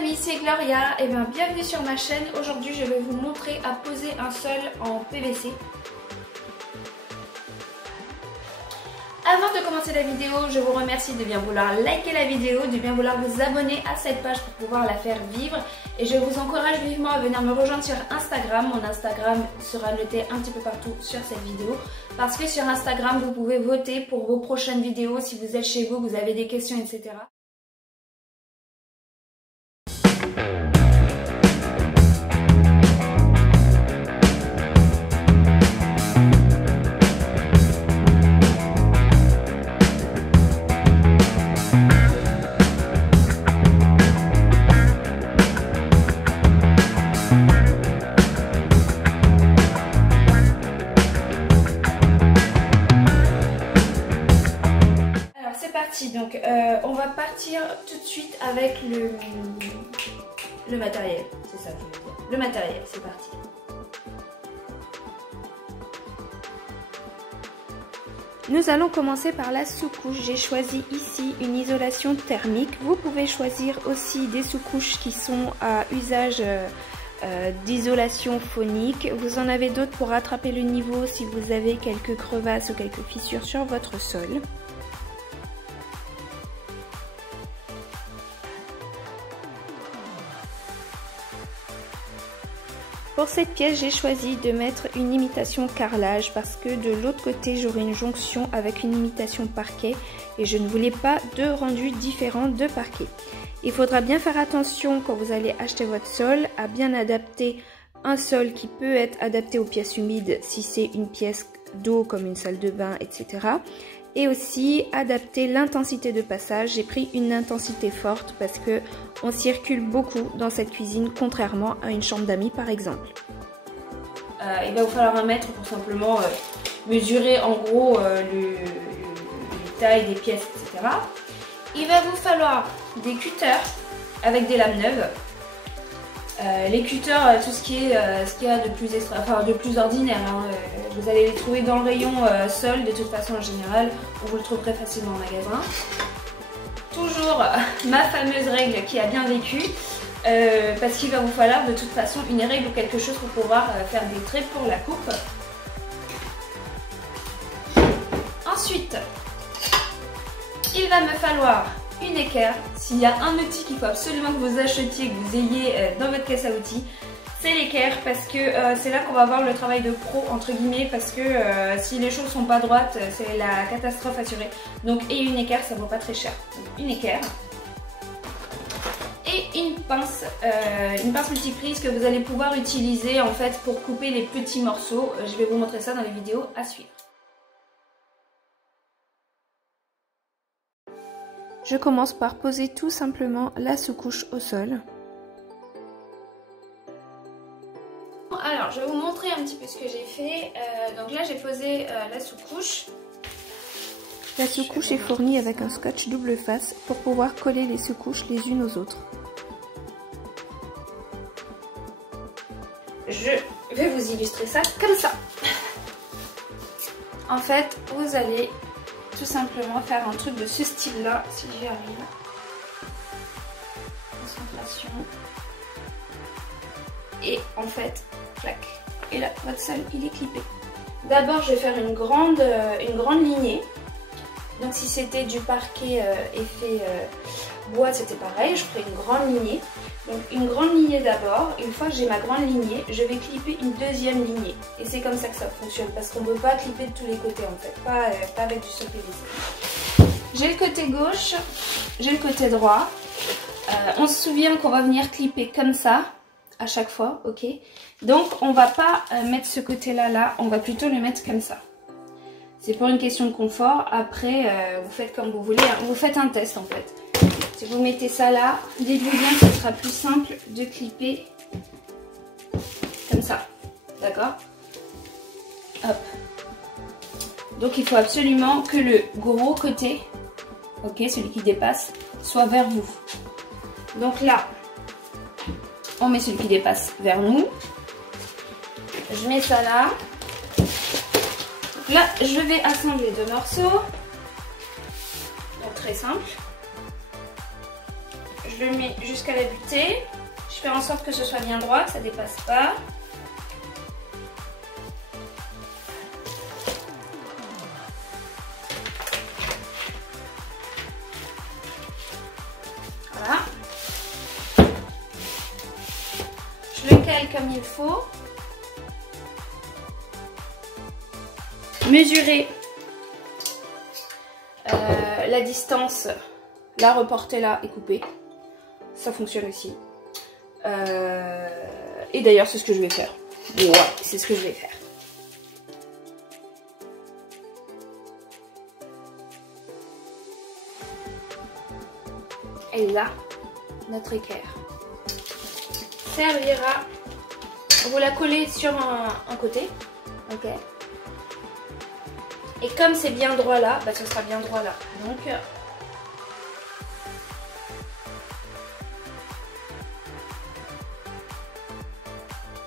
amis, c'est Gloria et bien bienvenue sur ma chaîne. Aujourd'hui je vais vous montrer à poser un sol en PVC. Avant de commencer la vidéo, je vous remercie de bien vouloir liker la vidéo, de bien vouloir vous abonner à cette page pour pouvoir la faire vivre. Et je vous encourage vivement à venir me rejoindre sur Instagram. Mon Instagram sera noté un petit peu partout sur cette vidéo. Parce que sur Instagram, vous pouvez voter pour vos prochaines vidéos. Si vous êtes chez vous, vous avez des questions, etc. Donc on va partir tout de suite avec le matériel, c'est ça que je veux dire. Le matériel, c'est parti. Nous allons commencer par la sous-couche. J'ai choisi ici une isolation thermique. Vous pouvez choisir aussi des sous-couches qui sont à usage d'isolation phonique. Vous en avez d'autres pour rattraper le niveau si vous avez quelques crevasses ou quelques fissures sur votre sol. Pour cette pièce, j'ai choisi de mettre une imitation carrelage parce que de l'autre côté, j'aurai une jonction avec une imitation parquet et je ne voulais pas de rendu différent de parquet. Il faudra bien faire attention quand vous allez acheter votre sol à bien adapter un sol qui peut être adapté aux pièces humides si c'est une pièce d'eau comme une salle de bain, etc. Et aussi adapter l'intensité de passage. J'ai pris une intensité forte parce que on circule beaucoup dans cette cuisine contrairement à une chambre d'amis par exemple. Il va vous falloir un mètre pour simplement mesurer en gros les tailles des pièces, etc. Il va vous falloir des cutters avec des lames neuves. Les cutters, tout ce qu'il y a de plus ordinaire, hein, vous allez les trouver dans le rayon sol de toute façon en général, vous le trouverez facilement en magasin. Toujours ma fameuse règle qui a bien vécu, parce qu'il va vous falloir de toute façon une règle ou quelque chose pour pouvoir faire des traits pour la coupe. Ensuite, il va me falloir une équerre. S'il y a un outil qu'il faut absolument que vous achetiez, que vous ayez dans votre caisse à outils, c'est l'équerre parce que c'est là qu'on va voir le travail de pro entre guillemets parce que si les choses sont pas droites, c'est la catastrophe assurée. Donc et une équerre, ça vaut pas très cher. Donc, une équerre et une pince multiprise que vous allez pouvoir utiliser en fait pour couper les petits morceaux. Je vais vous montrer ça dans les vidéos à suivre. Je commence par poser tout simplement la sous-couche au sol. Alors, je vais vous montrer un petit peu ce que j'ai fait. Donc là, j'ai posé la sous-couche. La sous-couche est fournie avec un scotch double face pour pouvoir coller les sous-couches les unes aux autres. Je vais vous illustrer ça comme ça. En fait, vous allez tout simplement faire un truc de ce style là, si j'y arrive. Concentration. Et en fait, clac. Et là, votre sol, il est clippé. D'abord, je vais faire une grande lignée. Donc si c'était du parquet effet bois, c'était pareil, je ferai une grande lignée. Donc une grande lignée d'abord, une fois que j'ai ma grande lignée, je vais clipper une deuxième lignée. Et c'est comme ça que ça fonctionne, parce qu'on ne peut pas clipper de tous les côtés en fait, pas avec du sol PVC. J'ai le côté gauche, j'ai le côté droit. On se souvient qu'on va venir clipper comme ça, à chaque fois, ok. Donc on va pas mettre ce côté-là, là, on va plutôt le mettre comme ça. C'est pour une question de confort, après vous faites comme vous voulez, hein. Vous faites un test en fait. Si vous mettez ça là, dites-vous bien que ce sera plus simple de clipper comme ça, d'accord? Hop. Donc il faut absolument que le gros côté, ok, celui qui dépasse, soit vers vous. Donc là, on met celui qui dépasse vers nous. Je mets ça là. Donc là, je vais assembler deux morceaux. Donc très simple. je le mets jusqu'à la butée. Je fais en sorte que ce soit bien droit, que ça dépasse pas. Voilà. Je le cale comme il faut. Mesurer la distance, la reporter là et couper. Ça fonctionne aussi. Et d'ailleurs c'est ce que je vais faire. Ouais, c'est ce que je vais faire. Et là, notre équerre servira. Vous la collez sur un côté, ok. Et comme c'est bien droit là, bah ce sera bien droit là. Donc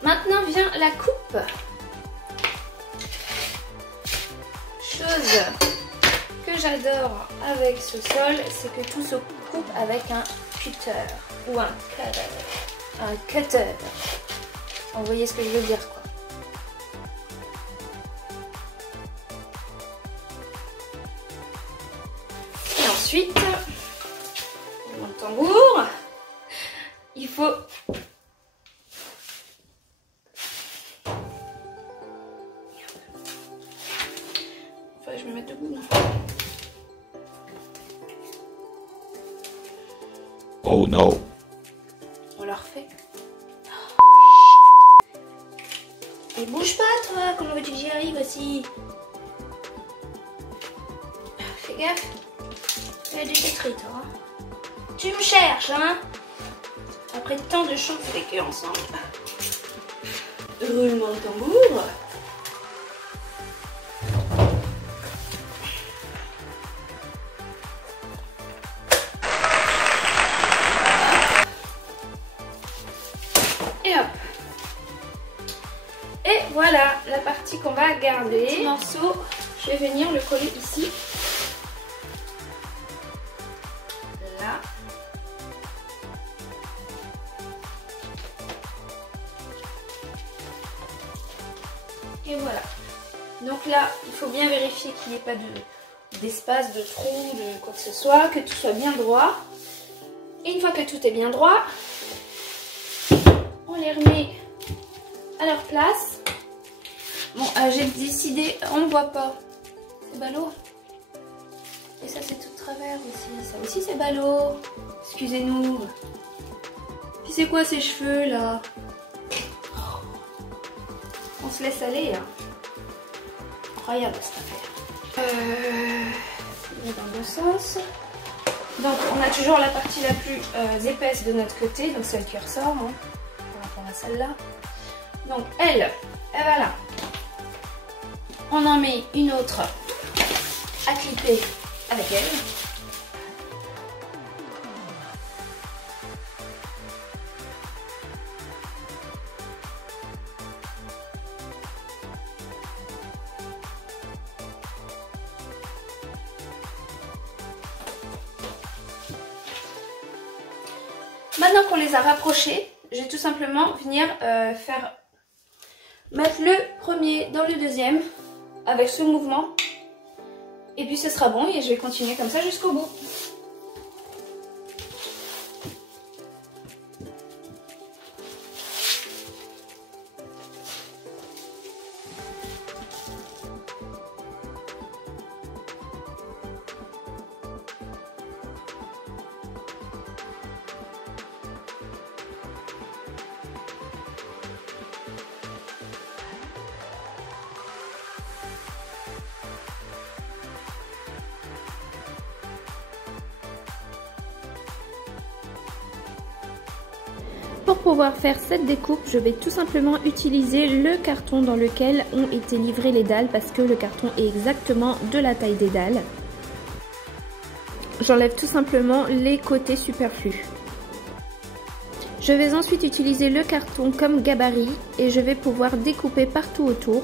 maintenant vient la coupe. Chose que j'adore avec ce sol, c'est que tout se coupe avec un cutter ou un cutter. Vous voyez ce que je veux dire quoi. Et ensuite, mon tambour, il faut que je me mette debout. Oh no. On la refait. Et bouge pas toi, comment veux-tu que j'y arrive aussi? Fais gaffe. Il y a du pétri toi. Tu me cherches hein? Après tant de choses vécues ensemble. Roulement de tambour. Et hop. Et voilà la partie qu'on va garder. Petit morceau, je vais venir le coller ici. Là. Et voilà. Donc là, il faut bien vérifier qu'il n'y ait pas d'espace, de trou, de quoi que ce soit, que tout soit bien droit. Et une fois que tout est bien droit, on les remet à leur place. Bon, j'ai décidé, on ne voit pas. C'est ballot. Et ça, c'est tout de travers aussi. Ça aussi, c'est ballot. Excusez-nous. Puis c'est quoi ces cheveux là? On se laisse aller. Hein. Incroyable cette affaire. Dans le sens. Donc, on a toujours la partie la plus épaisse de notre côté. Donc, celle qui ressort hein, par rapport à celle-là. Donc, elle va là. On en met une autre à clipper avec elle. Maintenant qu'on les a rapprochés, je vais tout simplement venir mettre le premier dans le deuxième avec ce mouvement. Et puis ce sera bon et je vais continuer comme ça jusqu'au bout. Pour pouvoir faire cette découpe, je vais tout simplement utiliser le carton dans lequel ont été livrées les dalles parce que le carton est exactement de la taille des dalles. J'enlève tout simplement les côtés superflus. Je vais ensuite utiliser le carton comme gabarit et je vais pouvoir découper partout autour.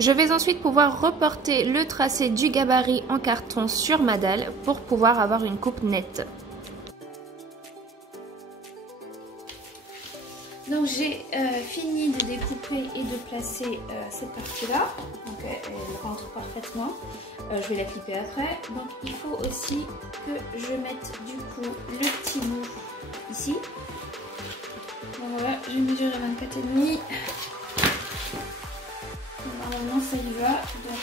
Je vais ensuite pouvoir reporter le tracé du gabarit en carton sur ma dalle pour pouvoir avoir une coupe nette. Donc j'ai fini de découper et de placer cette partie-là. Donc elle rentre parfaitement. Je vais la clipper après. Donc il faut aussi que je mette du coup le petit bout ici. Donc voilà, j'ai mesuré 24,5. Normalement ça y va. Donc